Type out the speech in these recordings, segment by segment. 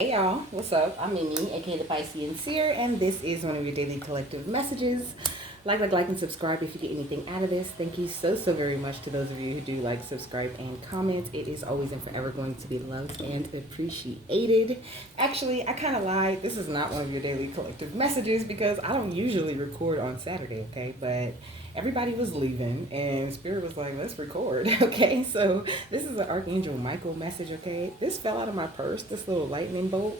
Hey y'all, what's up? I'm Mimi, aka the Piscean Seer, and this is one of your daily collective messages. Like, and subscribe if you get anything out of this. Thank you so very much to those of you who do like, subscribe, and comment. It is always and forever going to be loved and appreciated. Actually, I kind of lied. This is not one of your daily collective messages because I don't usually record on Saturday, okay? But everybody was leaving and Spirit was like, let's record, okay? So this is an Archangel Micheal message, okay? This fell out of my purse, this little lightning bolt.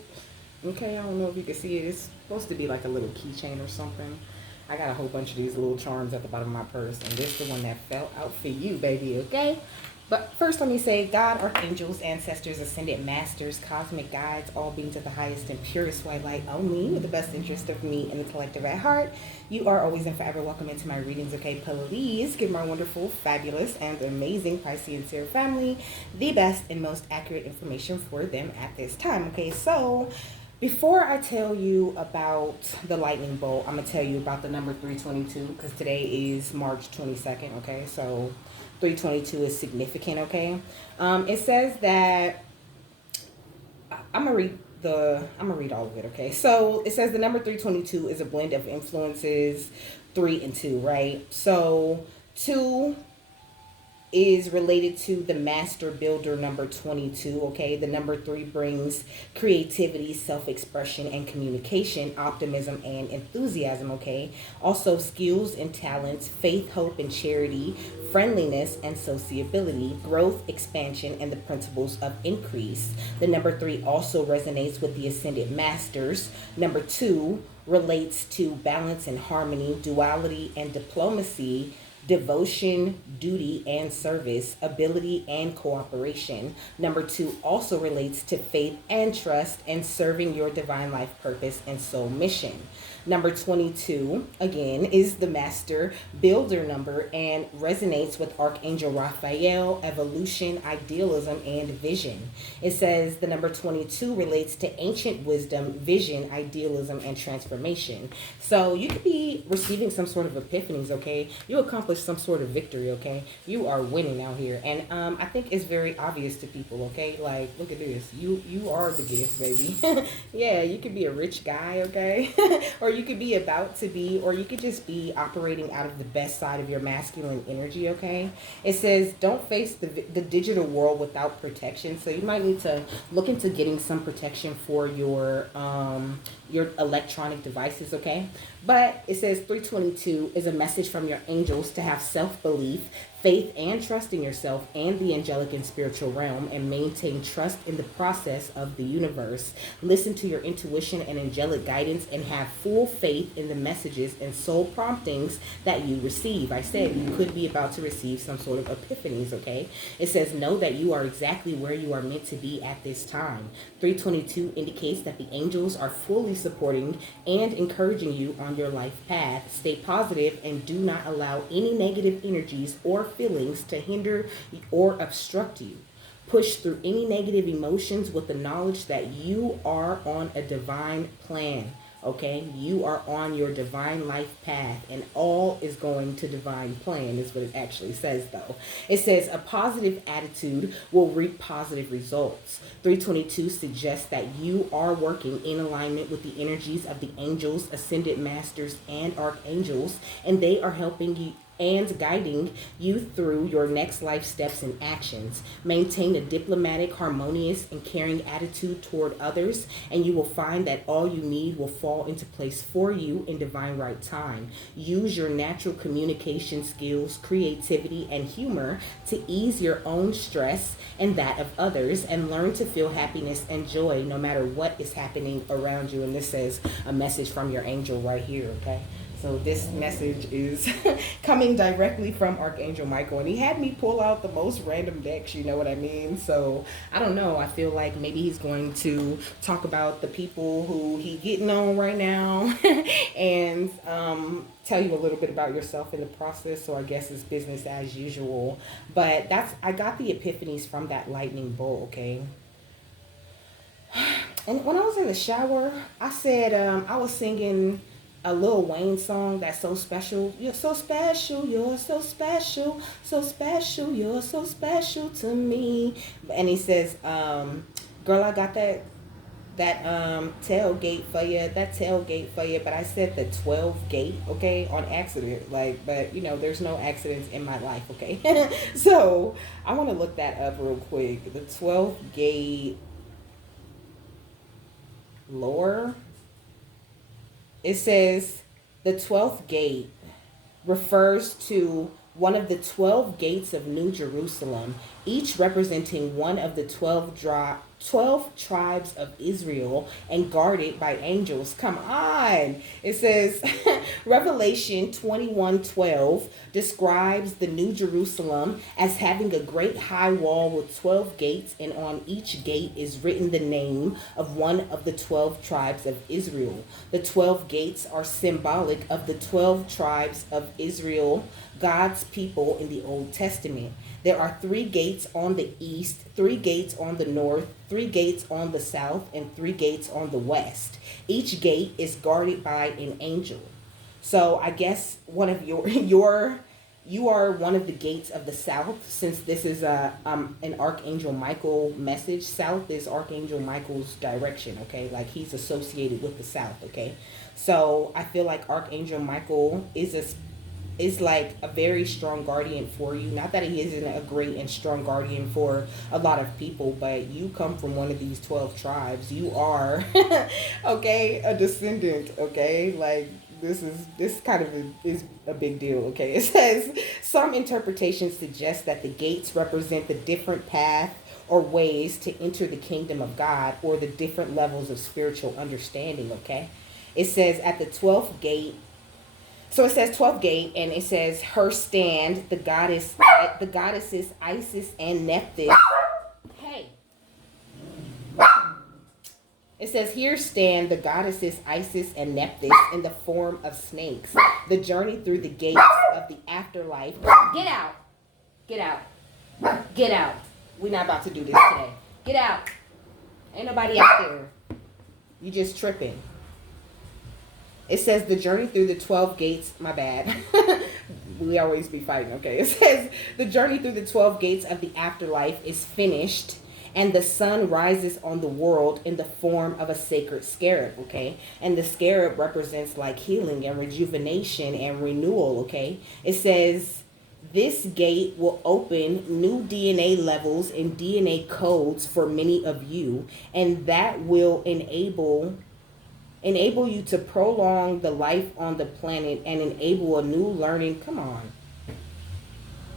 Okay, I don't know if you can see it. It's supposed to be like a little keychain or something. I got a whole bunch of these little charms at the bottom of my purse, and this is the one that fell out for you, baby, okay? But first, let me say, God, archangels, ancestors, ascended masters, cosmic guides, all beings of the highest and purest white light only, with the best interest of me and the collective at heart. You are always and forever welcome into my readings, okay? Please give my wonderful, fabulous, and amazing Piscean Seer family the best and most accurate information for them at this time, okay? So, before I tell you about the lightning bolt, I'm going to tell you about the number 322 because today is March 22nd, okay? So 322 is significant, okay? It says that I'm going to read all of it, okay? So it says the number 322 is a blend of influences 3 and 2, right? So 2 is related to the master builder number 22, okay? The number 3 brings creativity, self-expression, and communication, optimism, and enthusiasm, okay? Also skills and talents, faith, hope, and charity, friendliness and sociability, growth, expansion, and the principles of increase. The number 3 also resonates with the ascended masters. Number 2 relates to balance and harmony, duality and diplomacy, devotion, duty, and service, ability, and cooperation. Number 2 also relates to faith and trust and serving your divine life purpose and soul mission. Number 22, again, is the master builder number and resonates with Archangel Raphael, evolution, idealism, and vision. It says the number 22 relates to ancient wisdom, vision, idealism, and transformation. So you could be receiving some sort of epiphanies, okay? You accomplish some sort of victory, okay? You are winning out here. And I think it's very obvious to people, okay? Like, look at this. You are the gift, baby. Yeah, you could be a rich guy, okay? Or you could be about to be, or you could just be operating out of the best side of your masculine energy, okay? It says don't face the digital world without protection. So you might need to look into getting some protection for your electronic devices, okay? But it says 322 is a message from your angels to have self-belief, faith, and trust in yourself and the angelic and spiritual realm, and maintain trust in the process of the universe. Listen to your intuition and angelic guidance and have full faith in the messages and soul promptings that you receive. I said you could be about to receive some sort of epiphanies, okay? It says know that you are exactly where you are meant to be at this time. 322 indicates that the angels are fully supporting and encouraging you on your life path. Stay positive and do not allow any negative energies or feelings to hinder or obstruct you. Push through any negative emotions with the knowledge that you are on a divine plan. Okay, you are on your divine life path, and all is going to divine plan, is what it actually says, though. It says a positive attitude will reap positive results. 322 suggests that you are working in alignment with the energies of the angels, ascended masters, and archangels, and they are helping you and guiding you through your next life steps and actions. Maintain a diplomatic, harmonious, and caring attitude toward others, and you will find that all you need will fall into place for you in divine right time. Use your natural communication skills, creativity, and humor to ease your own stress and that of others, and learn to feel happiness and joy no matter what is happening around you. And this says a message from your angel right here, okay? So this message is coming directly from Archangel Micheal, and he had me pull out the most random decks, you know what I mean? So I don't know. I feel like maybe he's going to talk about the people who he getting on right now, and tell you a little bit about yourself in the process. So I guess it's business as usual. But I got the epiphanies from that lightning bolt, okay? And when I was in the shower, I said I was singing a Lil Wayne song that's so special. You're so special, you're so special, so special, you're so special to me. And he says, girl, I got that that tailgate for you, but I said the 12 gate, okay, on accident. Like, but you know, there's no accidents in my life, okay? So I want to look that up real quick. The 12 gate lore. It says the 12th gate refers to one of the 12 gates of New Jerusalem, each representing one of the 12 tribes of Israel and guarded by angels. Come on. It says Revelation 21:12 describes the New Jerusalem as having a great high wall with 12 gates, and on each gate is written the name of one of the 12 tribes of Israel. The 12 gates are symbolic of the 12 tribes of Israel, God's people in the Old Testament. There are 3 gates on the east, 3 gates on the north, 3 gates on the south, and 3 gates on the west. Each gate is guarded by an angel. So I guess one of you are one of the gates of the south, since this is an Archangel Michael message. South is Archangel Michael's direction, okay? Like, he's associated with the south, okay? So I feel like Archangel Michael is like a very strong guardian for you. Not that he isn't a great and strong guardian for a lot of people, but you come from one of these 12 tribes. You are, okay, a descendant, okay? Like, this kind of is a big deal, okay? It says some interpretations suggest that the gates represent the different path or ways to enter the kingdom of God, or the different levels of spiritual understanding, okay? It says at the 12th gate, so it says 12th gate, and it says her stand, the goddesses Isis and Nephthys. Hey. It says here stand the goddesses Isis and Nephthys in the form of snakes. The journey through the gates of the afterlife. Get out. Get out. Get out. We're not about to do this today. Get out. Ain't nobody out there. You just tripping. It says the journey through the 12 gates, my bad. We always be fighting, okay? It says the journey through the 12 gates of the afterlife is finished, and the sun rises on the world in the form of a sacred scarab, okay? And the scarab represents like healing and rejuvenation and renewal, okay? It says this gate will open new DNA levels and DNA codes for many of you, and that will enable you to prolong the life on the planet and enable a new learning. Come on.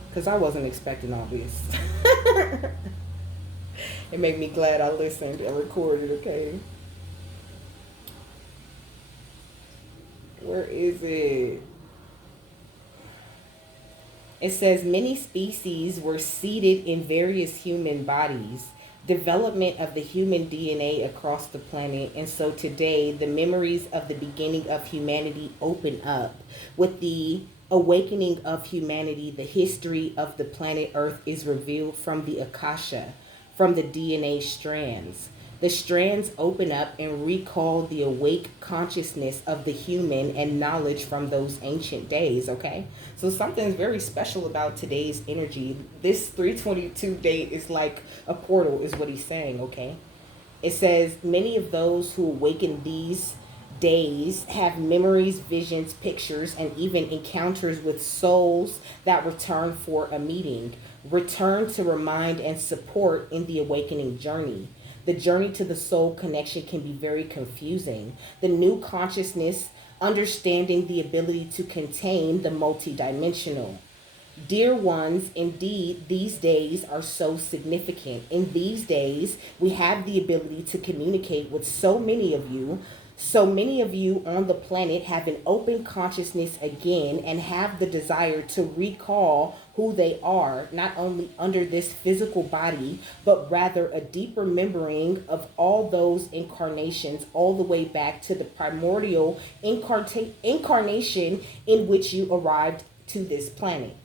Because I wasn't expecting all this. It made me glad I listened and recorded, okay? Where is it? It says many species were seeded in various human bodies. Development of the human DNA across the planet, and so today the memories of the beginning of humanity open up. With the awakening of humanity, the history of the planet Earth is revealed from the Akasha, from the DNA strands. The strands open up and recall the awake consciousness of the human and knowledge from those ancient days, okay? So something's very special about today's energy. This 322 date is like a portal, is what he's saying, okay? It says, many of those who awaken these days have memories, visions, pictures, and even encounters with souls that return for a meeting, return to remind and support in the awakening journey. The journey to the soul connection can be very confusing. The new consciousness, understanding the ability to contain the multidimensional. Dear ones, indeed, these days are so significant. In these days, we have the ability to communicate with so many of you. So many of you on the planet have an open consciousness again and have the desire to recall who they are, not only under this physical body, but rather a deeper remembering of all those incarnations, all the way back to the primordial incarnation in which you arrived to this planet.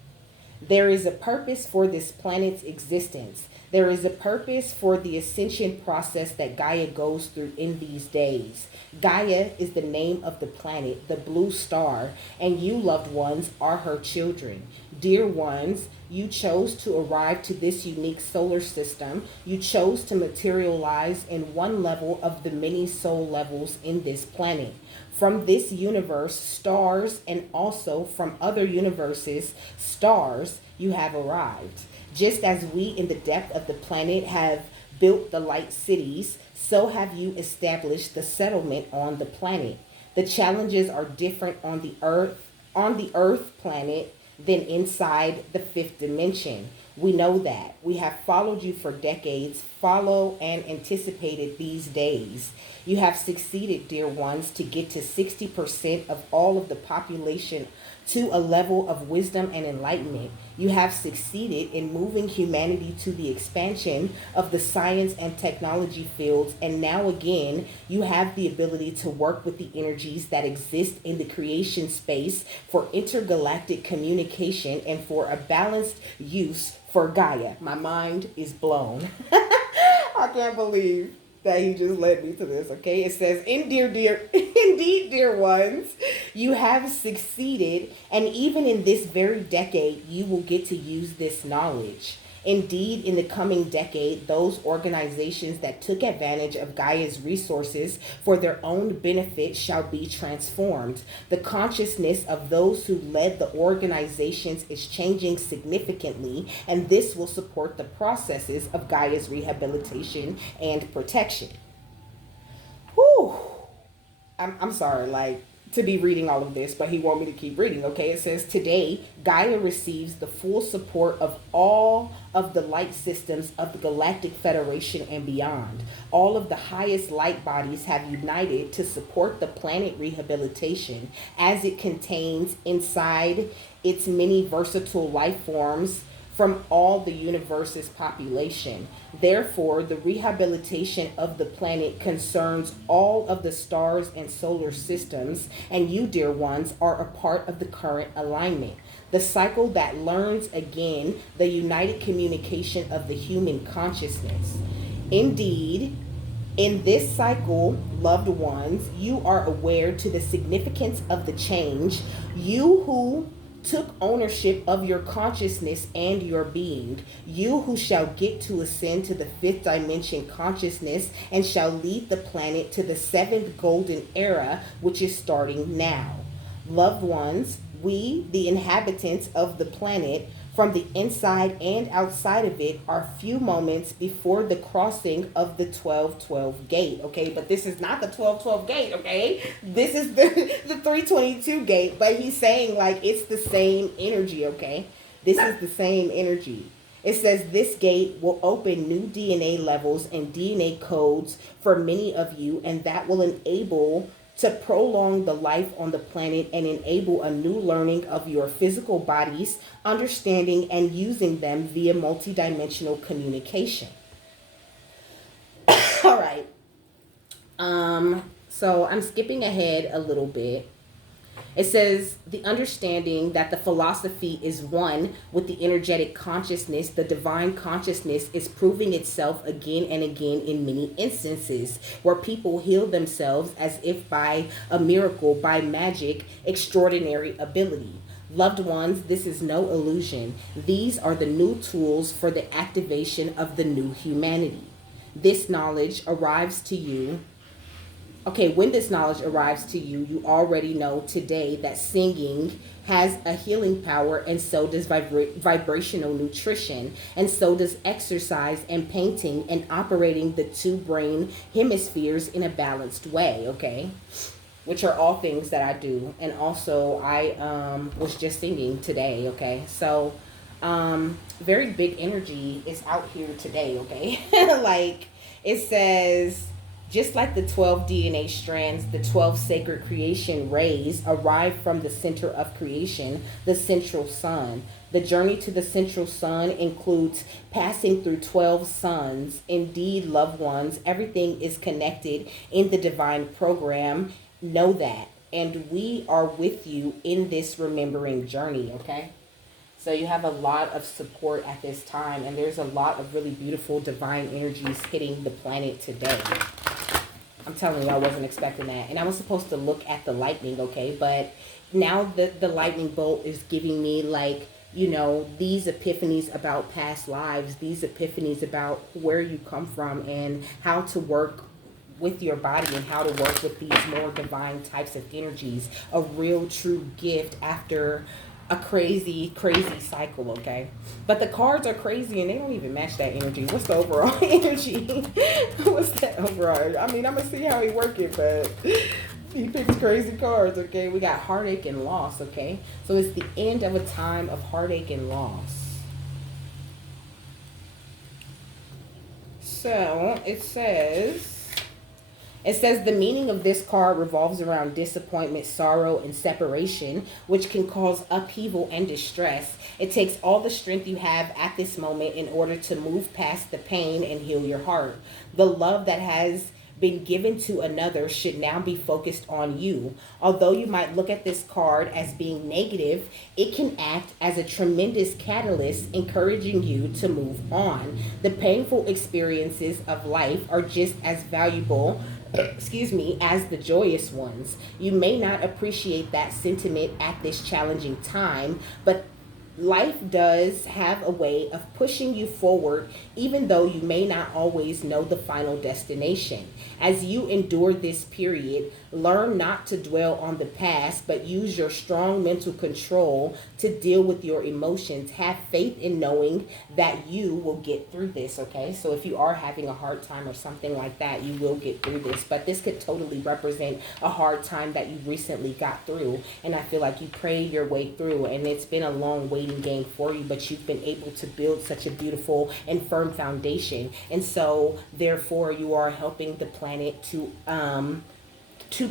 There is a purpose for this planet's existence. There is a purpose for the ascension process that Gaia goes through in these days. Gaia is the name of the planet, the blue star, and you, loved ones, are her children. Dear ones, You chose to arrive to this unique solar system. You chose to materialize in one level of the many soul levels in this planet. From this universe, stars, and also from other universes, stars, you have arrived. Just as we in the depth of the planet have built the light cities, so have you established the settlement on the planet. The challenges are different on the earth planet than inside the fifth dimension. We know that. We have followed you for decades, follow and anticipated these days. You have succeeded, dear ones, to get to 60% of all of the population to a level of wisdom and enlightenment. You have succeeded in moving humanity to the expansion of the science and technology fields, and now again, you have the ability to work with the energies that exist in the creation space for intergalactic communication and for a balanced use for Gaia. My mind is blown. I can't believe that he just led me to this. Okay, it says, indeed, dear ones, you have succeeded, and even in this very decade, you will get to use this knowledge. Indeed, in the coming decade, those organizations that took advantage of Gaia's resources for their own benefit shall be transformed. The consciousness of those who led the organizations is changing significantly, and this will support the processes of Gaia's rehabilitation and protection. Whew. I'm sorry, like, to be reading all of this, but he want me to keep reading. Okay, it says, today Gaia receives the full support of all of the light systems of the Galactic Federation and beyond. All of the highest light bodies have united to support the planet rehabilitation, as it contains inside its many versatile life forms from all the universe's population. Therefore, the rehabilitation of the planet concerns all of the stars and solar systems, and you, dear ones, are a part of the current alignment. The cycle that learns again the united communication of the human consciousness. Indeed, in this cycle, loved ones, you are aware to the significance of the change. You who took ownership of your consciousness and your being, you who shall get to ascend to the fifth dimension consciousness and shall lead the planet to the seventh golden era, which is starting now. Loved ones, we, the inhabitants of the planet, from the inside and outside of it, are few moments before the crossing of the 1212 gate. Okay, but this is not the 1212 gate. Okay, this is the 322 gate, but he's saying like it's the same energy. Okay, this is the same energy. It says this gate will open new DNA levels and DNA codes for many of you, and that will enable to prolong the life on the planet and enable a new learning of your physical bodies, understanding and using them via multidimensional communication. All right. So I'm skipping ahead a little bit. It says the understanding that the philosophy is one with the energetic consciousness, the divine consciousness, is proving itself again and again in many instances where people heal themselves as if by a miracle, by magic, extraordinary ability. Loved ones, this is no illusion. These are the new tools for the activation of the new humanity. This knowledge arrives to you. Okay, when this knowledge arrives to you, you already know today that singing has a healing power, and so does vibrational nutrition, and so does exercise and painting and operating the two brain hemispheres in a balanced way, okay? Which are all things that I do. And also, I was just singing today, okay? So, very big energy is out here today, okay? Like, it says, just like the 12 DNA strands, the 12 sacred creation rays arrive from the center of creation, the central sun. The journey to the central sun includes passing through 12 suns. Indeed, loved ones, everything is connected in the divine program. Know that. And we are with you in this remembering journey, okay? So you have a lot of support at this time, and there's a lot of really beautiful divine energies hitting the planet today. I'm telling you, I wasn't expecting that. And I was supposed to look at the lightning, okay? But now the lightning bolt is giving me like you know, these epiphanies about past lives, these epiphanies about where you come from and how to work with your body and how to work with these more divine types of energies. A real true gift after a crazy, crazy cycle, okay? But the cards are crazy and they don't even match that energy. What's the overall energy? What's that overall? I mean, I'm gonna see how he work it, but he picks crazy cards, okay? We got heartache and loss, okay? So it's the end of a time of heartache and loss. So it says the meaning of this card revolves around disappointment, sorrow, and separation, which can cause upheaval and distress. It takes all the strength you have at this moment in order to move past the pain and heal your heart. The love that has been given to another should now be focused on you. Although you might look at this card as being negative, it can act as a tremendous catalyst encouraging you to move on. The painful experiences of life are just as valuable as the joyous ones. You may not appreciate that sentiment at this challenging time, but life does have a way of pushing you forward, even though you may not always know the final destination. As you endure this period, learn not to dwell on the past, but use your strong mental control to deal with your emotions. Have faith in knowing that you will get through this, okay? So if you are having a hard time or something like that, you will get through this. But this could totally represent a hard time that you recently got through. And I feel like you prayed your way through, and it's been a long waiting game for you, but you've been able to build such a beautiful and firm foundation. And so therefore you are helping the planet to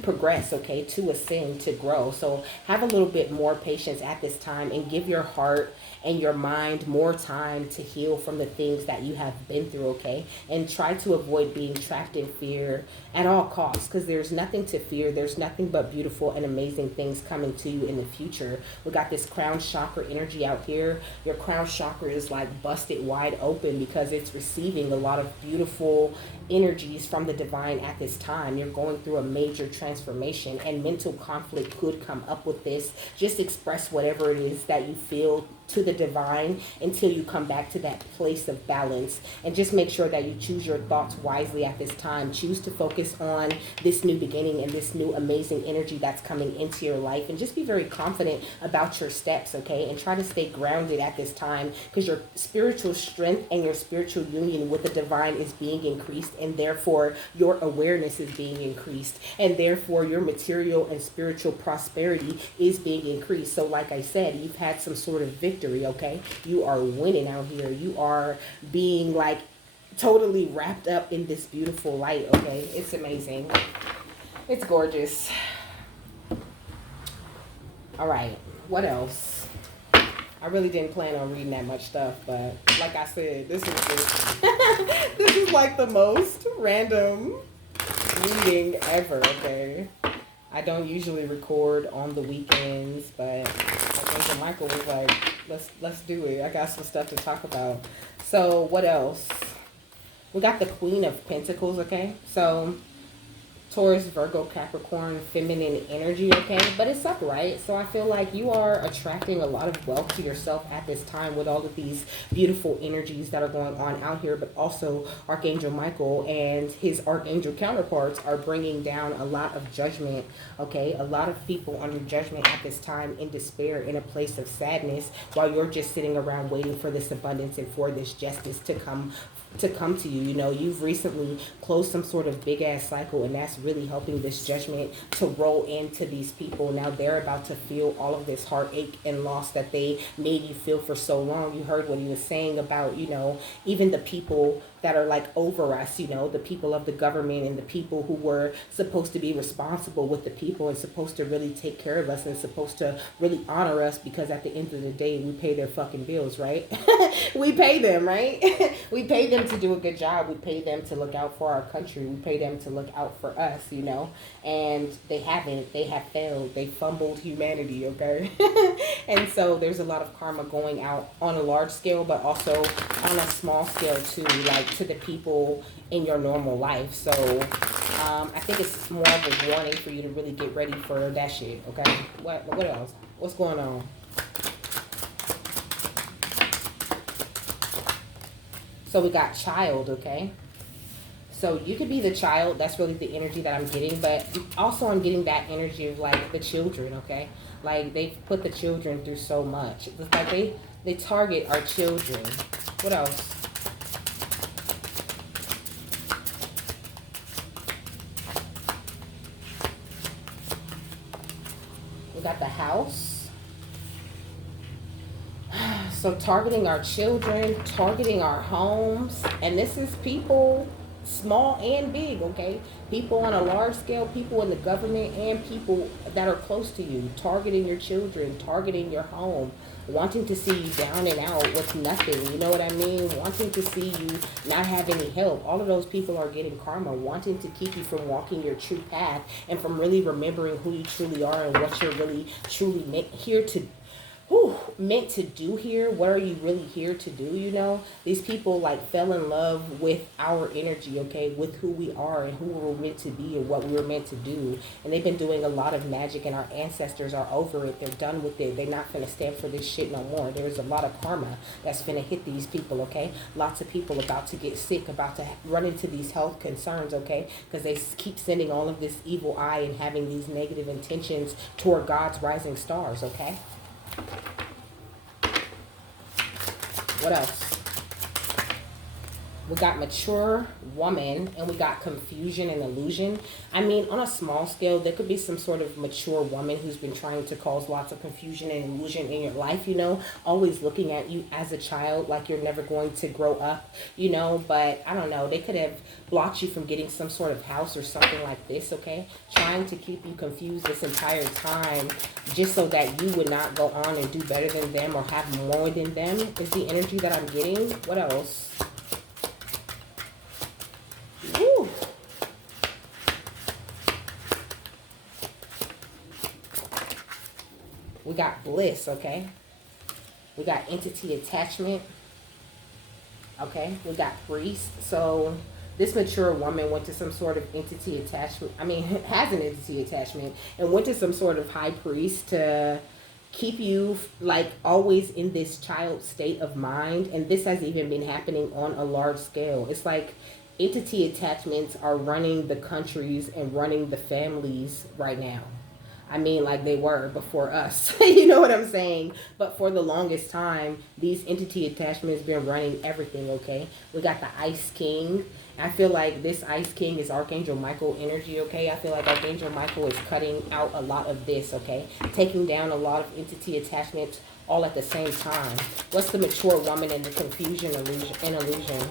progress, okay, to ascend, to grow. So have a little bit more patience at this time and give your heart and your mind more time to heal from the things that you have been through, okay? And try to avoid being trapped in fear at all costs, because there's nothing to fear. There's nothing but beautiful and amazing things coming to you in the future. We got this crown chakra energy out here. Your crown chakra is like busted wide open because it's receiving a lot of beautiful energies from the divine at this time. You're going through a major transformation, and mental conflict could come up with this. Just express whatever it is that you feel to the divine until you come back to that place of balance, and just make sure that you choose your thoughts wisely at this time. Choose to focus on this new beginning and this new amazing energy that's coming into your life, and just be very confident about your steps, okay? And try to stay grounded at this time, because your spiritual strength and your spiritual union with the divine is being increased, and therefore your awareness is being increased, and therefore your material and spiritual prosperity is being increased. So like I said, you've had some sort of victory, okay? You are winning out here. You are being like totally wrapped up in this beautiful light, okay? It's amazing. It's gorgeous. All right, what else? I really didn't plan on reading that much stuff, but like I said, this is just this is like the most random reading ever, okay? I don't usually record on the weekends, but I think Michael was like, let's do it. I got some stuff to talk about. So what else? We got the Queen of Pentacles, okay? So Taurus, Virgo, Capricorn, feminine energy, okay? But it's upright, so I feel like you are attracting a lot of wealth to yourself at this time with all of these beautiful energies that are going on out here. But also Archangel Michael and his archangel counterparts are bringing down a lot of judgment, okay? A lot of people under judgment at this time, in despair, in a place of sadness, while you're just sitting around waiting for this abundance and for this justice to come to you. You know, you've recently closed some sort of big ass cycle, and that's really helping this judgment to roll into these people. Now they're about to feel all of this heartache and loss that they made you feel for so long. You heard what he was saying about, you know, even the people that are like over us, you know, the people of the government and the people who were supposed to be responsible with the people and supposed to really take care of us and supposed to really honor us, because at the end of the day, we pay their fucking bills, right? We pay them, right? We pay them to do a good job. We pay them to look out for our country. We pay them to look out for us, you know, and they haven't. They have failed. They fumbled humanity, okay? And so there's a lot of karma going out on a large scale, but also on a small scale too, like to the people in your normal life. So I think it's more of a warning for you to really get ready for that shit, okay? What else? What's going on? So we got child, okay? So you could be the child. That's really the energy that I'm getting. But also I'm getting that energy of like the children, okay? Like they put the children through so much. It's like they target our children. What else? We got the house. So targeting our children, targeting our homes. And this is people small and big, okay? People on a large scale, people in the government, and people that are close to you. Targeting your children, targeting your home, wanting to see you down and out with nothing. You know what I mean? Wanting to see you not have any help. All of those people are getting karma, wanting to keep you from walking your true path and from really remembering who you truly are and what you're really truly meant to do here. What are you really here to do? You know, these people like fell in love with our energy, okay, with who we are and who we were meant to be and what we were meant to do. And they've been doing a lot of magic, and our ancestors are over it. They're done with it. They're not gonna stand for this shit no more. There's a lot of karma that's gonna hit these people, okay? Lots of people about to get sick, about to run into these health concerns, okay? Because they keep sending all of this evil eye and having these negative intentions toward God's rising stars, okay? What else? We got mature woman, and we got confusion and illusion. I mean, on a small scale, there could be some sort of mature woman who's been trying to cause lots of confusion and illusion in your life, you know, always looking at you as a child like you're never going to grow up, you know, but I don't know, they could have blocked you from getting some sort of house or something like this, okay? Trying to keep you confused this entire time just so that you would not go on and do better than them or have more than them is the energy that I'm getting. What else? Woo. We got bliss, okay? We got entity attachment, okay? We got priest. So this mature woman went to some sort of entity attachment. I mean, has an entity attachment and went to some sort of high priest to keep you like always in this child state of mind. And this has even been happening on a large scale. It's like entity attachments are running the countries and running the families right now. I mean, like they were before us. You know what I'm saying? But for the longest time, these entity attachments been running everything, okay? We got the Ice King. I feel like this Ice King is Archangel Micheal energy, okay? I feel like Archangel Micheal is cutting out a lot of this, okay? Taking down a lot of entity attachments all at the same time. What's the mature woman and the confusion illusion?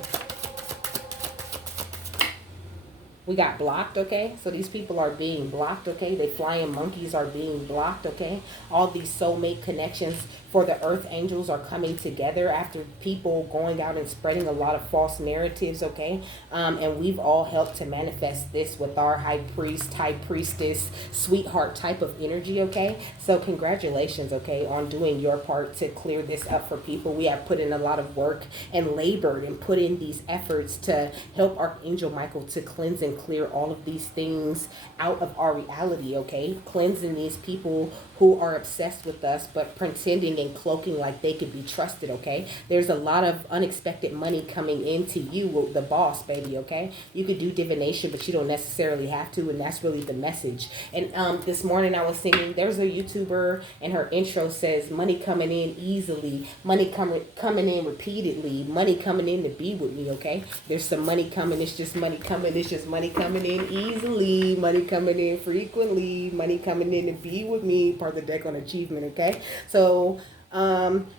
We got blocked, okay? So these people are being blocked, okay? The flying monkeys are being blocked, okay? All these soulmate connections for the earth angels are coming together after people going out and spreading a lot of false narratives, okay? And we've all helped to manifest this with our high priest, high priestess, sweetheart type of energy, okay? So congratulations, okay, on doing your part to clear this up for people. We have put in a lot of work and labored and put in these efforts to help Archangel Micheal to cleanse and clear all of these things out of our reality, okay? Cleansing these people who are obsessed with us but pretending and cloaking like they could be trusted, okay? There's a lot of unexpected money coming into you, the boss, baby, okay? You could do divination, but you don't necessarily have to, and that's really the message. And this morning I was singing, there's a YouTuber, and her intro says, money coming in easily, money coming in repeatedly, money coming in to be with me, okay? There's some money coming, it's just money coming, it's just money coming in easily, money coming in frequently, money coming in to be with me, part of the deck on achievement, okay? So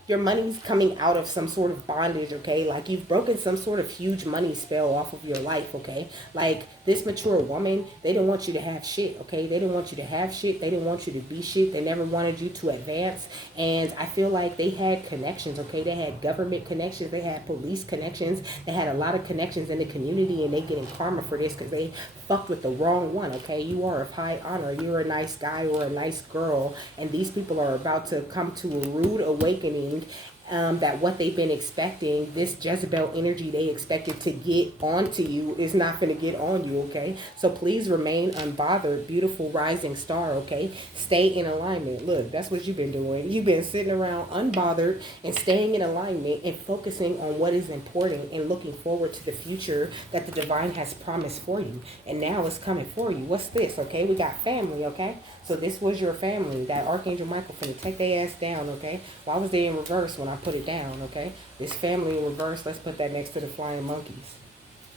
your money's coming out of some sort of bondage, okay? Like you've broken some sort of huge money spell off of your life, okay? Like this mature woman, they didn't want you to have shit, okay? They didn't want you to have shit. They didn't want you to be shit. They never wanted you to advance. And I feel like they had connections, okay? They had government connections. They had police connections. They had a lot of connections in the community, and they getting karma for this because they fucked with the wrong one, okay? You are of high honor. You're a nice guy or a nice girl, and these people are about to come to a rude awakening that what they've been expecting, this Jezebel energy they expected to get onto you, is not going to get on you, okay? So please remain unbothered, beautiful rising star, okay? Stay in alignment. Look, that's what you've been doing. You've been sitting around unbothered and staying in alignment and focusing on what is important and looking forward to the future that the divine has promised for you. And now it's coming for you. What's this, okay? We got family, okay? So this was your family. That Archangel Michael finna take their ass down, okay? Why was they in reverse when I put it down, okay? This family in reverse, let's put that next to the flying monkeys.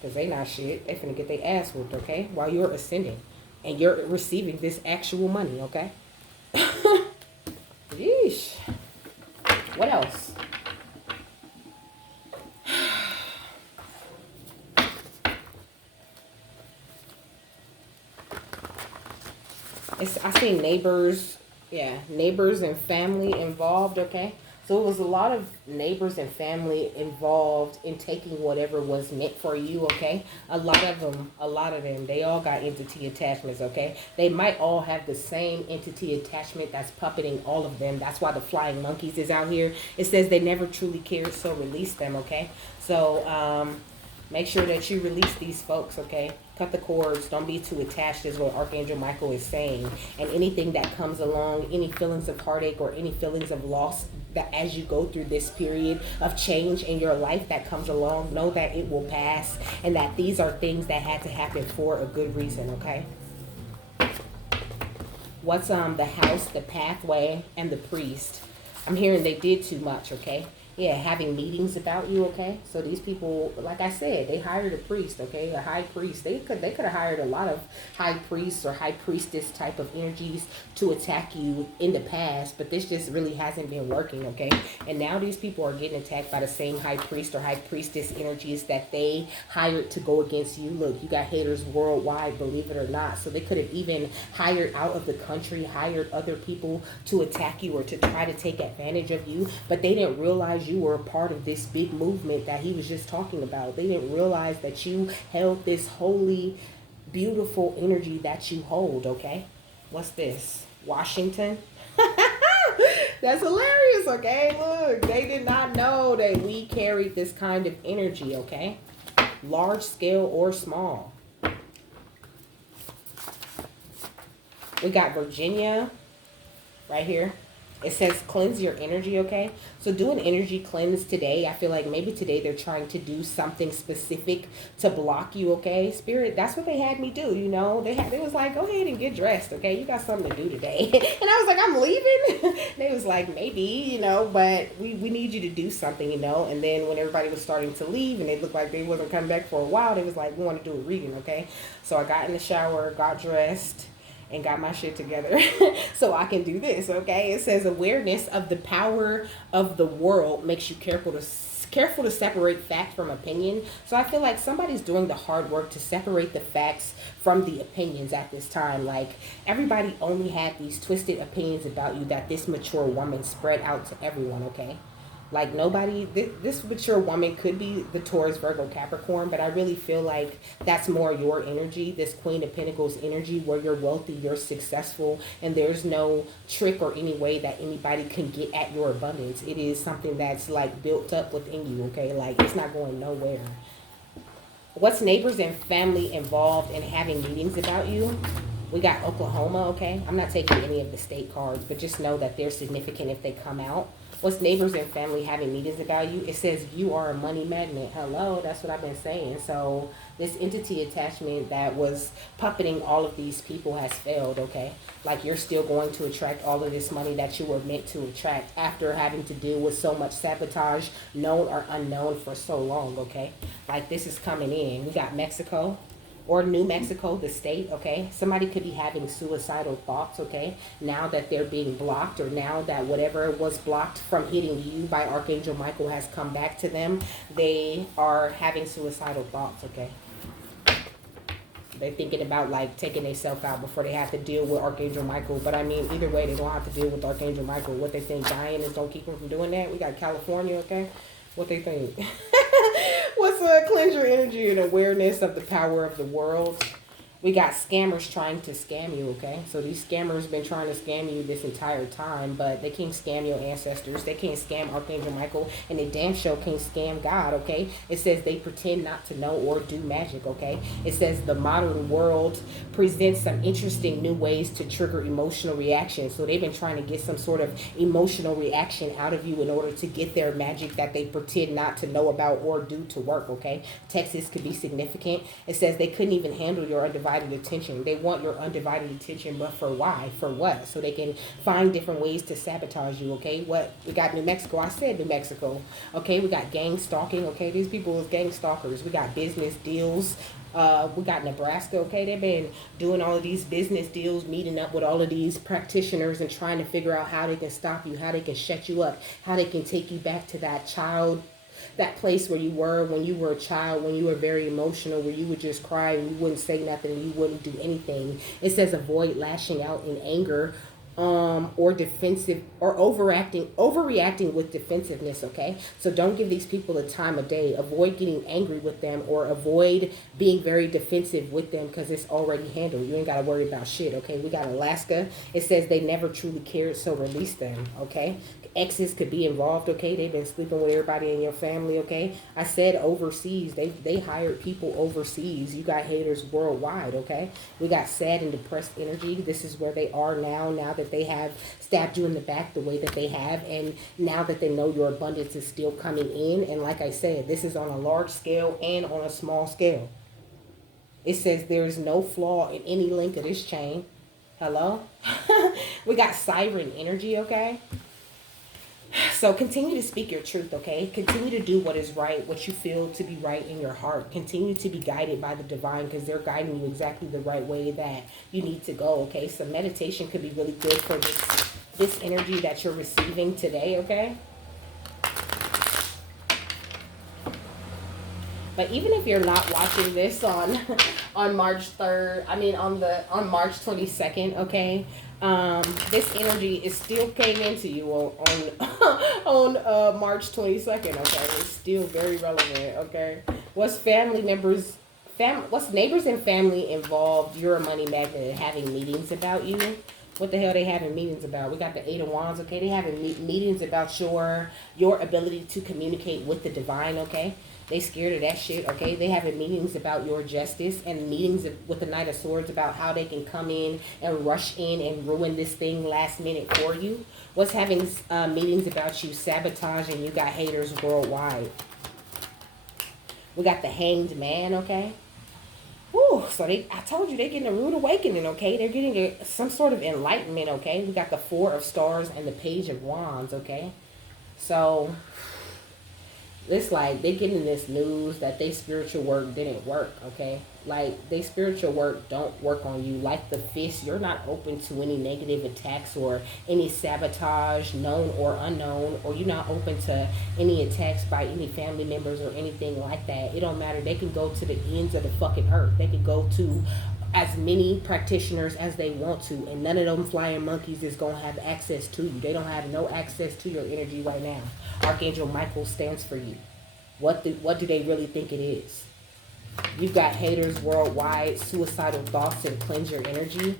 Because they not shit. They finna get their ass whooped, okay? While you're ascending. And you're receiving this actual money, okay? Yeesh. What else? I see neighbors, neighbors and family involved, okay? So it was a lot of neighbors and family involved in taking whatever was meant for you, okay? A lot of them, they all got entity attachments, okay? They might all have the same entity attachment that's puppeting all of them. That's why the flying monkeys is out here. It says they never truly cared, so release them, okay? So, make sure that you release these folks, okay? Cut the cords. Don't be too attached is what Archangel Michael is saying. And anything that comes along, any feelings of heartache or any feelings of loss that as you go through this period of change in your life that comes along, know that it will pass and that these are things that had to happen for a good reason, okay? What's the house, the pathway, and the priest? I'm hearing they did too much, okay? Yeah, having meetings about you, okay? So these people, like I said, they hired a priest, okay? A high priest. They could have hired a lot of high priests or high priestess type of energies to attack you in the past, but this just really hasn't been working, okay? And now these people are getting attacked by the same high priest or high priestess energies that they hired to go against you. Look, you got haters worldwide, believe it or not. So they could have even hired out of the country, hired other people to attack you or to try to take advantage of you, but they didn't realize you were a part of this big movement that he was just talking about. They didn't realize that you held this holy, beautiful energy that you hold, okay? What's this? Washington? That's hilarious, okay? Look, they did not know that we carried this kind of energy, okay? Large scale or small. We got Virginia right here. It says cleanse your energy, okay? So do an energy cleanse today. I feel like maybe today they're trying to do something specific to block you, okay? Spirit, that's what they had me do, you know? They was like, go ahead and get dressed, okay? You got something to do today. And I was like, I'm leaving? They was like, maybe, you know, but we need you to do something, you know? And then when everybody was starting to leave and they looked like they wasn't coming back for a while, they was like, we want to do a reading, okay? So I got in the shower, got dressed, and got my shit together so I can do this, okay? It says awareness of the power of the world makes you careful to separate fact from opinion. So I feel like somebody's doing the hard work to separate the facts from the opinions at this time. Like, everybody only had these twisted opinions about you that this mature woman spread out to everyone, okay? Like, nobody, this mature woman could be the Taurus, Virgo, Capricorn, but I really feel like that's more your energy, this Queen of Pentacles energy, where you're wealthy, you're successful, and there's no trick or any way that anybody can get at your abundance. It is something that's, like, built up within you, okay? Like, it's not going nowhere. What's neighbors and family involved in having meetings about you? We got Oklahoma, okay? I'm not taking any of the state cards, but just know that they're significant if they come out. What's neighbors and family having meetings about you? It says you are a money magnet. Hello, that's what I've been saying. So this entity attachment that was puppeting all of these people has failed, okay? Like, you're still going to attract all of this money that you were meant to attract after having to deal with so much sabotage, known or unknown, for so long, okay? Like, this is coming in. We got Mexico. Or New Mexico, the state, okay? Somebody could be having suicidal thoughts, okay? Now that they're being blocked, or now that whatever was blocked from hitting you by Archangel Michael has come back to them, they are having suicidal thoughts, okay? They're thinking about, like, taking themselves out before they have to deal with Archangel Michael. But, I mean, either way, they don't have to deal with Archangel Michael. What they think dying is don't keep them from doing that. We got California, okay? What they think. What's cleanse your energy and awareness of the power of the world? We got scammers trying to scam you, okay? So these scammers been trying to scam you this entire time, but they can't scam your ancestors. They can't scam Archangel Michael, and they damn sure can't scam God, okay? It says they pretend not to know or do magic, okay? It says the modern world presents some interesting new ways to trigger emotional reactions. So they've been trying to get some sort of emotional reaction out of you in order to get their magic that they pretend not to know about or do to work, okay? Texas could be significant. It says they couldn't even handle your undivided attention. They want your undivided attention, but for why? For what? So they can find different ways to sabotage you, okay? What? We got New Mexico. I said New Mexico. Okay, we got gang stalking, okay? These people is gang stalkers. We got business deals. We got Nebraska, okay? They've been doing all of these business deals, meeting up with all of these practitioners and trying to figure out how they can stop you, how they can shut you up, how they can take you back to that place where you were when you were a child, when you were very emotional, where you would just cry and you wouldn't say nothing and you wouldn't do anything. It says avoid lashing out in anger, or defensive or overreacting with defensiveness, okay? So don't give these people the time of day. Avoid getting angry with them or avoid being very defensive with them because it's already handled. You ain't got to worry about shit, okay? We got Alaska. It says they never truly cared, so release them, okay? Exes could be involved, okay? They've been sleeping with everybody in your family, okay? I said overseas. They hired people overseas. You got haters worldwide, okay? We got sad and depressed energy. This is where they are now that they have stabbed you in the back the way that they have, and now that they know your abundance is still coming in. And like I said, this is on a large scale and on a small scale. It says there is no flaw in any link of this chain. Hello? We got siren energy, okay? So continue to speak your truth, okay? Continue to do what is right, what you feel to be right in your heart. Continue to be guided by the divine because they're guiding you exactly the right way that you need to go, okay? So meditation could be really good for this energy that you're receiving today, okay? But even if you're not watching this on March 3rd, I mean on March 22nd, okay? This energy is still came into you on March 22nd, okay? It's still very relevant, okay? What's neighbors and family involved? You're a money magnet and having meetings about you. What the hell they having meetings about? We got the Eight of Wands, okay? They having meetings about your ability to communicate with the divine, okay? They scared of that shit, okay? They having meetings about your justice and meetings with the Knight of Swords about how they can come in and rush in and ruin this thing last minute for you. What's having meetings about you? Sabotage, and you got haters worldwide. We got the Hanged Man, okay? Woo, so I told you they're getting a rude awakening, okay? They're getting some sort of enlightenment, okay? We got the Four of Stars and the Page of Wands, okay? So it's like they're getting this news that their spiritual work didn't work, okay? Like, their spiritual work don't work on you. Like the Fist, you're not open to any negative attacks or any sabotage, known or unknown, or you're not open to any attacks by any family members or anything like that. It don't matter. They can go to the ends of the fucking earth. They can go to as many practitioners as they want to, and none of them flying monkeys is going to have access to you. They don't have no access to your energy right now. Archangel Michael stands for you. What do they really think it is? You've got haters worldwide, suicidal thoughts, and cleanse your energy.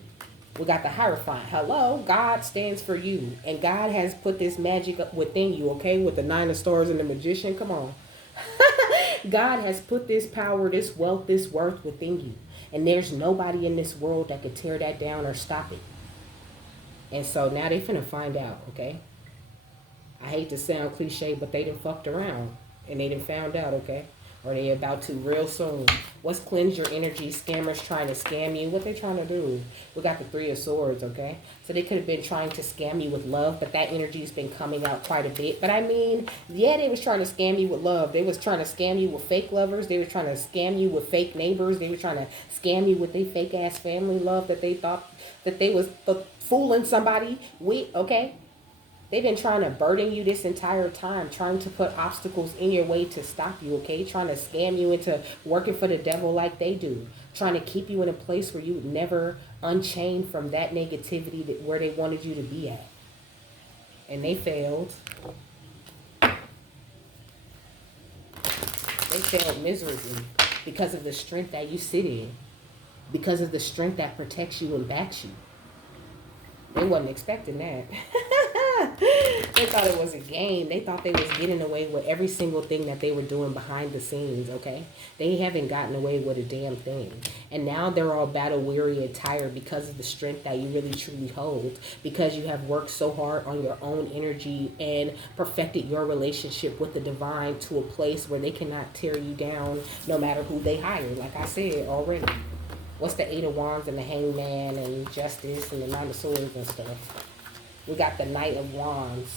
We got the Hierophant. Hello, God stands for you, and God has put this magic up within you, okay? With the Nine of Stars and the Magician, come on. God has put this power, this wealth, this worth within you. And there's nobody in this world that could tear that down or stop it. And so now they finna find out, okay? I hate to sound cliche, but they done fucked around. And they done found out, okay? Or they about to real soon. What's cleanse your energy? Scammers trying to scam you. What they trying to do? We got the Three of Swords, okay? So they could have been trying to scam you with love, but that energy's been coming out quite a bit. But I mean, yeah, they was trying to scam you with love. They was trying to scam you with fake lovers. They were trying to scam you with fake neighbors. They were trying to scam you with their fake ass family love that they thought that they was fooling somebody with, okay? They've been trying to burden you this entire time, trying to put obstacles in your way to stop you, okay? Trying to scam you into working for the devil like they do. Trying to keep you in a place where you would never unchain from that negativity where they wanted you to be at. And they failed. They failed miserably because of the strength that you sit in. because of the strength that protects you and backs you. They wasn't expecting that. They thought it was a game. They thought they was getting away with every single thing that they were doing behind the scenes, okay? They haven't gotten away with a damn thing. And now they're all battle weary and tired because of the strength that you really truly hold. Because you have worked so hard on your own energy and perfected your relationship with the divine to a place where they cannot tear you down no matter who they hire, like I said already. What's the Eight of Wands and the Hangman and Justice and the Nine of Swords and stuff? We got the Knight of Wands.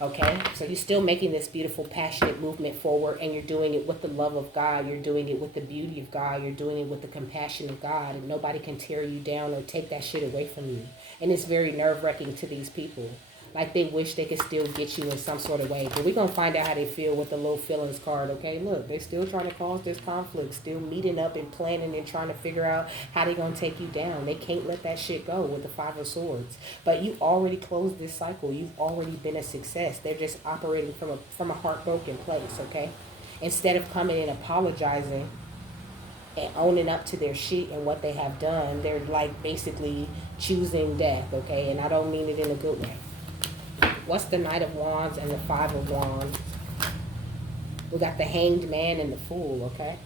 Okay, so you're still making this beautiful, passionate movement forward, and you're doing it with the love of God. You're doing it with the beauty of God. You're doing it with the compassion of God, and nobody can tear you down or take that shit away from you. And it's very nerve-wracking to these people. Like they wish they could still get you in some sort of way. But we're going to find out how they feel with the low feelings card, okay? Look, they're still trying to cause this conflict, still meeting up and planning and trying to figure out how they're going to take you down. They can't let that shit go with the Five of Swords. But you already closed this cycle. You've already been a success. They're just operating from a heartbroken place, okay? Instead of coming and apologizing and owning up to their shit and what they have done, they're like basically choosing death, okay? And I don't mean it in a good way. What's the Knight of Wands and the Five of Wands? We got the Hanged Man and the Fool, okay?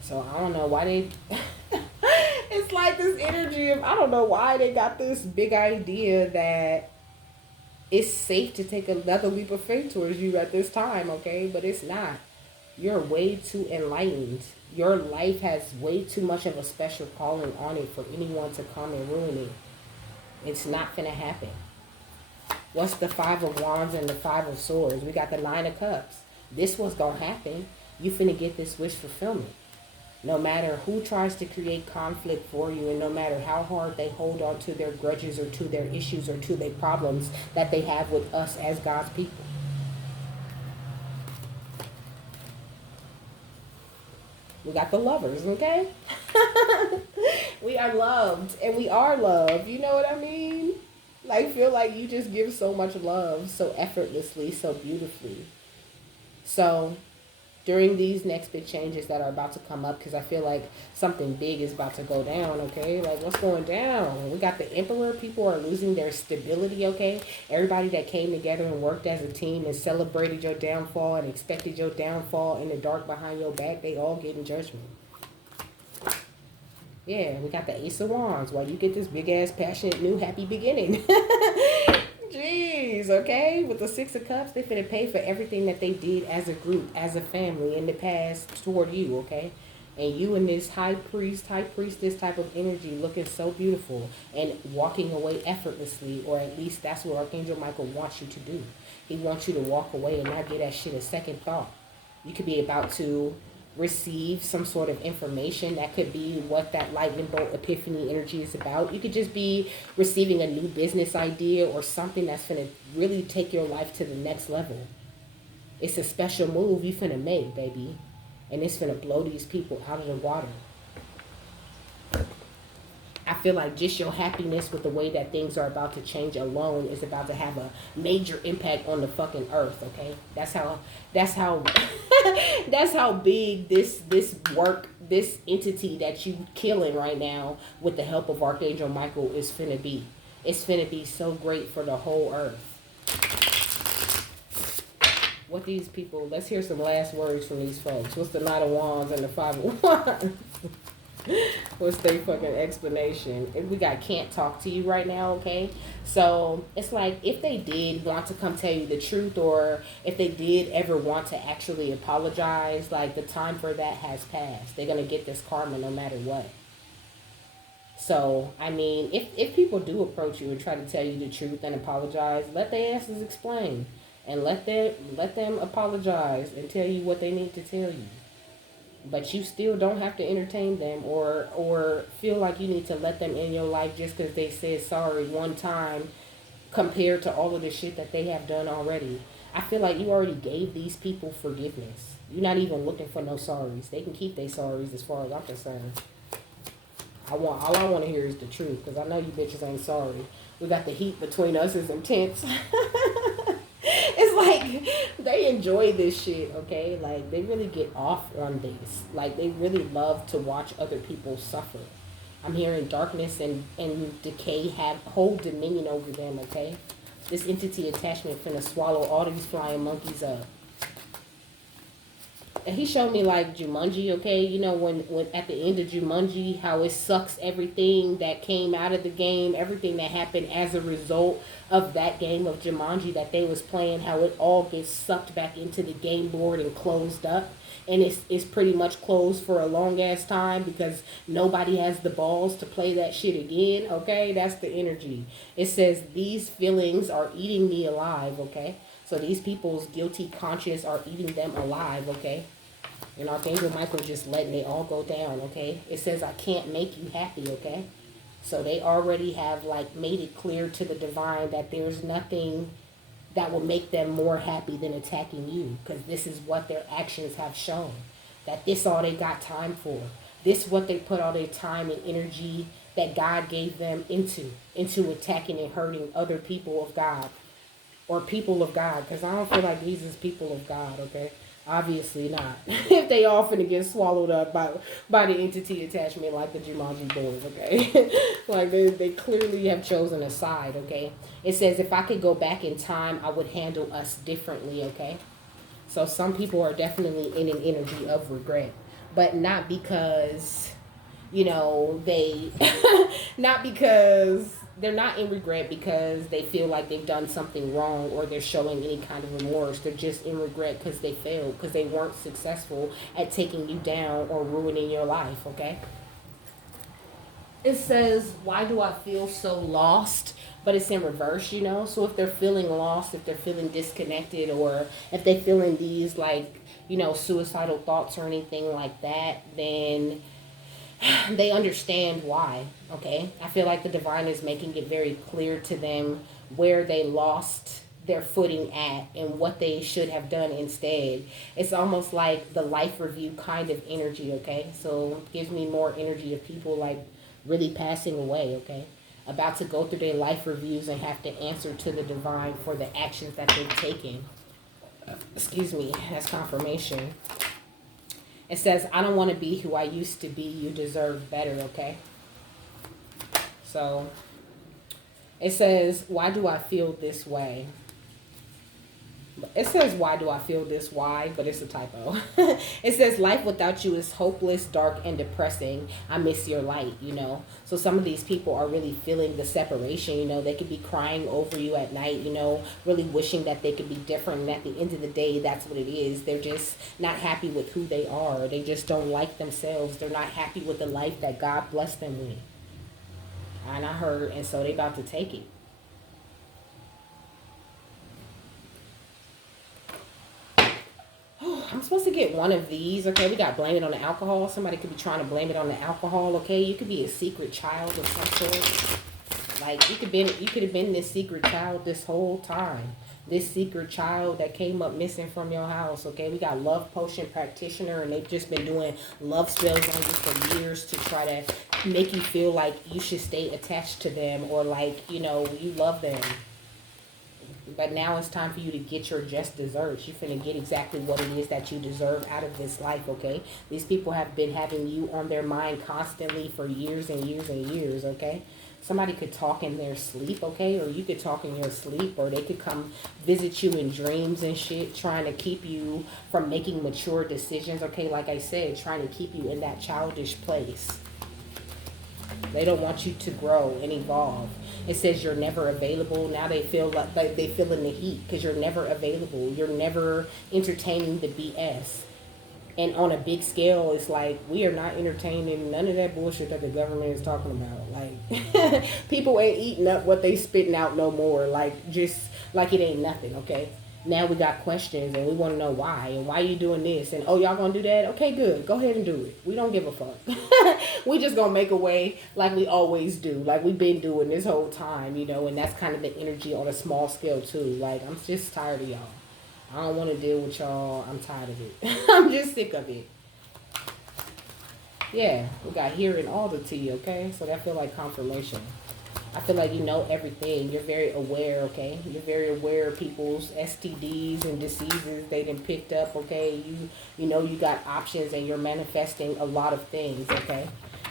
So I don't know why they... It's like this energy of... I don't know why they got this big idea that it's safe to take another leap of faith towards you at this time, okay? But it's not. You're way too enlightened. Your life has way too much of a special calling on it for anyone to come and ruin it. It's not gonna happen. What's the Five of Wands and the Five of Swords? We got the Nine of Cups. This was going to happen. You finna get this wish fulfillment. No matter who tries to create conflict for you, and no matter how hard they hold on to their grudges or to their issues or to their problems that they have with us as God's people. We got the Lovers, okay? We are loved, and we are loved. You know what I mean? Like, feel like you just give so much love so effortlessly, so beautifully. So, during these next big changes that are about to come up, because I feel like something big is about to go down, okay? Like, what's going down? We got the Emperor. People are losing their stability, okay? Everybody that came together and worked as a team and celebrated your downfall and expected your downfall in the dark behind your back, they all get in judgment. Yeah, we got the Ace of Wands. Well, you get this big-ass, passionate, new, happy beginning. Jeez, okay? With the Six of Cups, they finna pay for everything that they did as a group, as a family in the past toward you, okay? And you and this high priestess type of energy looking so beautiful and walking away effortlessly, or at least that's what Archangel Michael wants you to do. He wants you to walk away and not give that shit a second thought. You could be about to receive some sort of information that could be what that lightning bolt epiphany energy is about. You could just be receiving a new business idea or something that's going to really take your life to the next level. It's a special move you finna make, baby, and it's finna blow these people out of the water. I feel like just your happiness with the way that things are about to change alone is about to have a major impact on the fucking earth, okay? That's how that's how big this work, this entity that you killing right now with the help of Archangel Michael is finna be. It's finna be so great for the whole earth. What these people, let's hear some last words from these folks. What's the Knight of Wands and the Five of Wands? What's their fucking explanation? And we got can't talk to you right now, okay? So it's like if they did want to come tell you the truth, or if they did ever want to actually apologize, like the time for that has passed. They're going to get this karma no matter what. So, I mean, if people do approach you and try to tell you the truth and apologize, let their asses explain. And let them apologize and tell you what they need to tell you. But you still don't have to entertain them or feel like you need to let them in your life just because they said sorry one time compared to all of the shit that they have done already. I feel like you already gave these people forgiveness. You're not even looking for no sorries. They can keep their sorries as far as I'm concerned. All I want to hear is the truth, because I know you bitches ain't sorry. We got the heat between us is intense. It's Like, they enjoy this shit, okay? Like, they really get off on this. Like, they really love to watch other people suffer. I'm hearing darkness and decay have whole dominion over them, okay? This entity attachment finna swallow all these flying monkeys up. And he showed me like Jumanji, okay? You know, when at the end of Jumanji, how it sucks everything that came out of the game, everything that happened as a result of that game of Jumanji that they was playing, how it all gets sucked back into the game board and closed up. And it's pretty much closed for a long ass time because nobody has the balls to play that shit again, okay? That's the energy. It says these feelings are eating me alive, okay? So these people's guilty conscience are eating them alive, okay? And Archangel Micheal just letting it all go down, okay? It says, I can't make you happy, okay? So they already have, like, made it clear to the divine that there's nothing that will make them more happy than attacking you. Because this is what their actions have shown. That this all they got time for. This what they put all their time and energy that God gave them into attacking and hurting other people of God. Or people of God. Because I don't feel like these is people of God, okay? Obviously not. If they all finna get swallowed up by the entity attachment like the Jumanji board, okay? Like they clearly have chosen a side, okay? It says if I could go back in time, I would handle us differently, okay? So some people are definitely in an energy of regret. But not because, you know, they... not because... They're not in regret because they feel like they've done something wrong or they're showing any kind of remorse. They're just in regret because they failed, because they weren't successful at taking you down or ruining your life, okay? It says, why do I feel so lost? But it's in reverse, you know? So if they're feeling lost, if they're feeling disconnected, or if they're feeling these, like, you know, suicidal thoughts or anything like that, then... they understand why, okay? I feel like the divine is making it very clear to them where they lost their footing at and what they should have done instead. It's almost like the life review kind of energy, okay? So it gives me more energy of people like really passing away, okay? About to go through their life reviews and have to answer to the divine for the actions that they've taken. Excuse me, that's confirmation. It says, I don't want to be who I used to be. You deserve better, okay? So, it says, why do I feel this way? It says, why do I feel this? Why? But it's a typo. It says, life without you is hopeless, dark, and depressing. I miss your light, you know. So some of these people are really feeling the separation, you know. They could be crying over you at night, you know, really wishing that they could be different. And at the end of the day, that's what it is. They're just not happy with who they are. They just don't like themselves. They're not happy with the life that God blessed them with. And I heard, and so they about to take it. I'm supposed to get one of these, okay? We got blame it on the alcohol. Somebody could be trying to blame it on the alcohol, okay? You could be a secret child of some sort. Like, you could have been this secret child this whole time. This secret child that came up missing from your house, okay? We got love potion practitioner, and they've just been doing love spells on you for years to try to make you feel like you should stay attached to them or like, you know, you love them. But now it's time for you to get your just desserts. You're finna get exactly what it is that you deserve out of this life, okay? These people have been having you on their mind constantly for years and years and years, okay? Somebody could talk in their sleep, okay? Or you could talk in your sleep, or they could come visit you in dreams and shit, trying to keep you from making mature decisions, okay? Like I said, trying to keep you in that childish place. They don't want you to grow and evolve. It says you're never available. Now they feel like they feel in the heat because you're never available. You're never entertaining the BS. And on a big scale, it's like, we are not entertaining none of that bullshit that the government is talking about. Like, people ain't eating up what they spitting out no more. Like, just like it ain't nothing, okay? Now we got questions and we want to know why. And why you doing this? And, oh, y'all going to do that? Okay, good. Go ahead and do it. We don't give a fuck. We just going to make a way like we always do. Like we've been doing this whole time, you know. And that's kind of the energy on a small scale, too. Like, I'm just tired of y'all. I don't want to deal with y'all. I'm tired of it. I'm just sick of it. Yeah, we got hearing all the tea, okay? So that feel like confirmation. I feel like you know everything. You're very aware, okay? You're very aware of people's STDs and diseases they done picked up, okay? You know you got options and you're manifesting a lot of things, okay?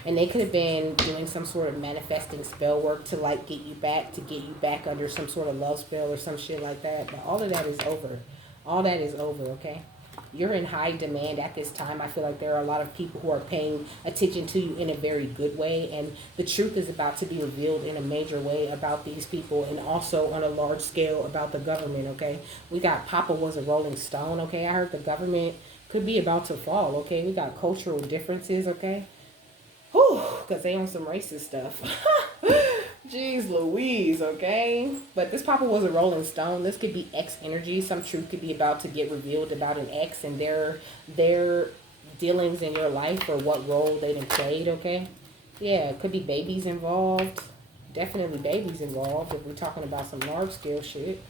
And they could have been doing some sort of manifesting spell work to like get you back under some sort of love spell or some shit like that. But all of that is over. All that is over, okay? You're in high demand at this time. I feel like there are a lot of people who are paying attention to you in a very good way, and the truth is about to be revealed in a major way about these people, and also on a large scale about the government, okay? We got Papa was a Rolling Stone, okay? I heard the government could be about to fall, okay? We got cultural differences, okay? Whew, because they on some racist stuff. Jeez Louise, okay? But this Papa was a Rolling Stone. This could be X energy. Some truth could be about to get revealed about an X and their dealings in your life or what role they done played, okay? Yeah, it could be babies involved. Definitely babies involved if we're talking about some large scale shit.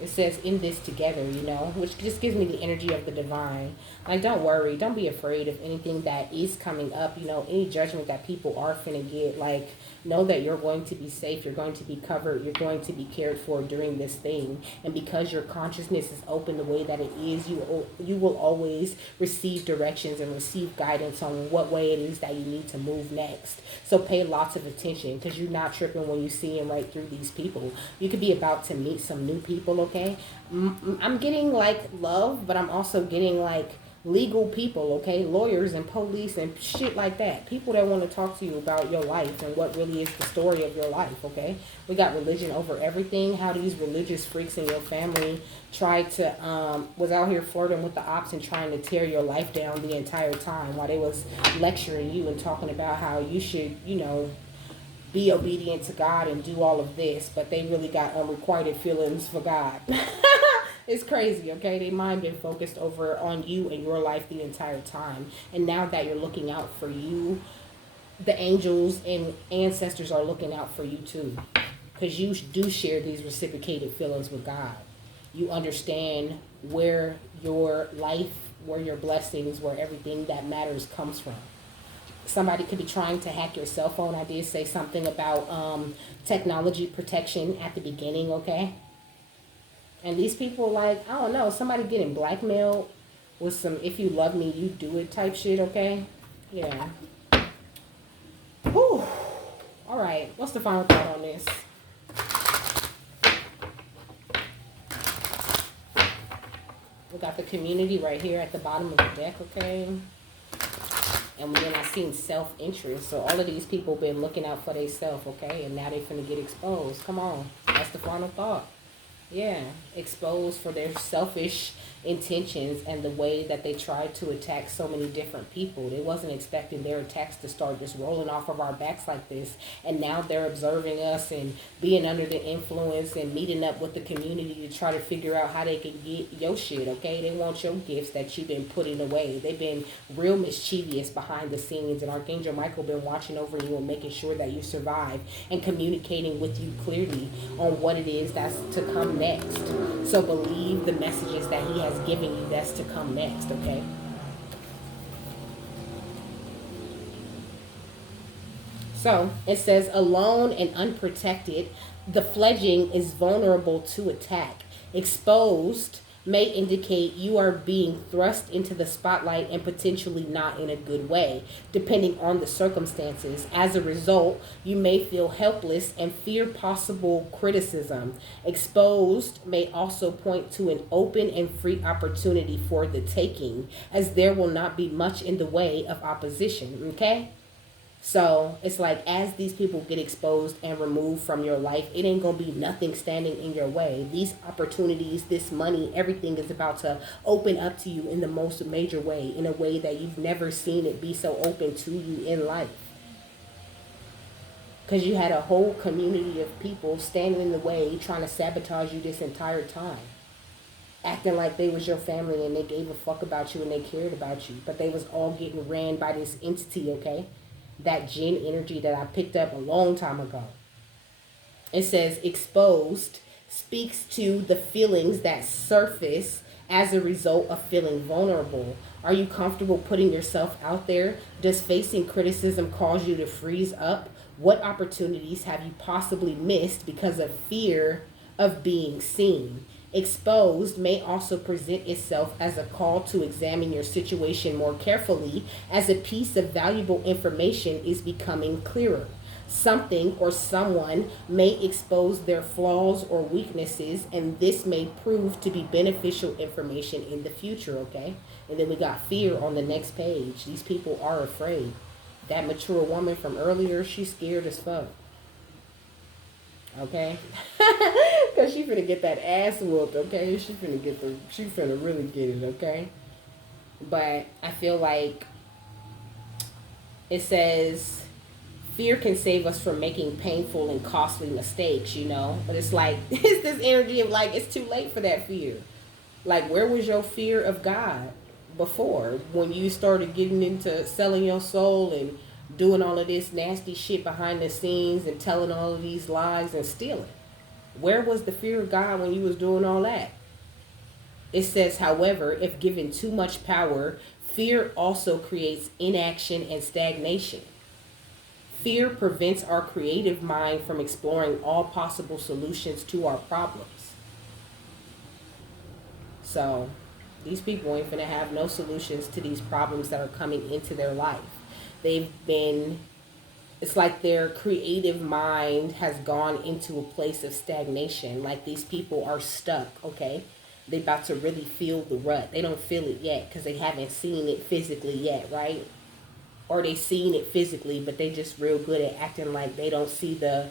It says in this together, you know, which just gives me the energy of the divine. Like, don't worry, don't be afraid of anything that is coming up, you know, any judgment that people are finna get. Like, know that you're going to be safe, you're going to be covered, you're going to be cared for during this thing. And because your consciousness is open the way that it is, you will always receive directions and receive guidance on what way it is that you need to move next. So pay lots of attention, because you're not tripping when you see and right through these people. You could be about to meet some new people, okay? I'm getting like love, but I'm also getting like legal people, okay? Lawyers and police and shit like that. People that want to talk to you about your life and what really is the story of your life, okay? We got religion over everything. How these religious freaks in your family tried to, was out here flirting with the ops and trying to tear your life down the entire time while they was lecturing you and talking about how you should, you know, be obedient to God and do all of this, but they really got unrequited feelings for God. It's crazy, okay? Their mind been focused over on you and your life the entire time. And now that you're looking out for you, the angels and ancestors are looking out for you too. Because you do share these reciprocated feelings with God. You understand where your life, where your blessings, where everything that matters comes from. Somebody could be trying to hack your cell phone. I did say something about technology protection at the beginning, okay? And these people, like, I don't know, somebody getting blackmailed with some if you love me, you do it type shit, okay? Yeah. Whew. All right, what's the final thought on this? We got the community right here at the bottom of the deck, okay? And then I seen self-interest. So all of these people been looking out for themselves, okay? And now they finna get exposed. Come on. That's the final thought. Yeah. Exposed for their selfish intentions and the way that they tried to attack so many different people. They wasn't expecting their attacks to start just rolling off of our backs like this. And now they're observing us and being under the influence and meeting up with the community to try to figure out how they can get your shit, okay? They want your gifts that you've been putting away. They've been real mischievous behind the scenes, and Archangel Micheal been watching over you and making sure that you survive and communicating with you clearly on what it is that's to come next. So believe the messages that he has given you that's to come next, okay? So it says, alone and unprotected, the fledgling is vulnerable to attack. Exposed may indicate you are being thrust into the spotlight and potentially not in a good way, depending on the circumstances. As a result, you may feel helpless and fear possible criticism. Exposed may also point to an open and free opportunity for the taking, as there will not be much in the way of opposition, okay? So it's like, as these people get exposed and removed from your life, it ain't gonna be nothing standing in your way. These opportunities, this money, everything is about to open up to you in the most major way, in a way that you've never seen it be so open to you in life. Because you had a whole community of people standing in the way, trying to sabotage you this entire time. Acting like they was your family and they gave a fuck about you and they cared about you. But they was all getting ran by this entity, okay? That Jinn energy that I picked up a long time ago. It says exposed speaks to the feelings that surface as a result of feeling vulnerable? Are you comfortable putting yourself out there? Does facing criticism cause you to freeze up? What opportunities have you possibly missed because of fear of being seen? Exposed may also present itself as a call to examine your situation more carefully as a piece of valuable information is becoming clearer. Something or someone may expose their flaws or weaknesses, and this may prove to be beneficial information in the future, okay? And then we got fear on the next page. These people are afraid. That mature woman from earlier, she's scared as fuck. Okay? Because she finna get that ass whooped, okay? She finna really get it, okay? But I feel like it says fear can save us from making painful and costly mistakes, you know? But it's like, it's this energy of like, it's too late for that fear. Like, where was your fear of God before? When you started getting into selling your soul and doing all of this nasty shit behind the scenes and telling all of these lies and stealing? Where was the fear of God when you was doing all that? It says, however, if given too much power, fear also creates inaction and stagnation. Fear prevents our creative mind from exploring all possible solutions to our problems. So, these people ain't finna have no solutions to these problems that are coming into their life. It's like their creative mind has gone into a place of stagnation. Like, these people are stuck, okay? They about to really feel the rut. They don't feel it yet because they haven't seen it physically yet, right? Or they seen it physically, but they just real good at acting like they don't see the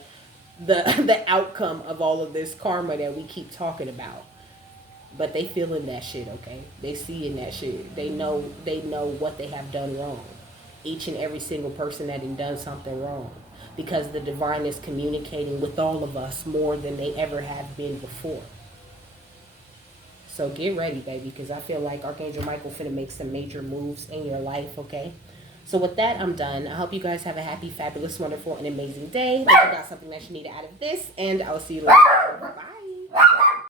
outcome of all of this karma that we keep talking about. But they feeling that shit, okay? They seeing that shit. They know what they have done wrong. Each and every single person that has done something wrong. Because the divine is communicating with all of us more than they ever have been before. So get ready, baby, because I feel like Archangel Michael finna make some major moves in your life, okay? So with that, I'm done. I hope you guys have a happy, fabulous, wonderful, and amazing day. Like you got something that you need out of this, and I'll see you later. Bye.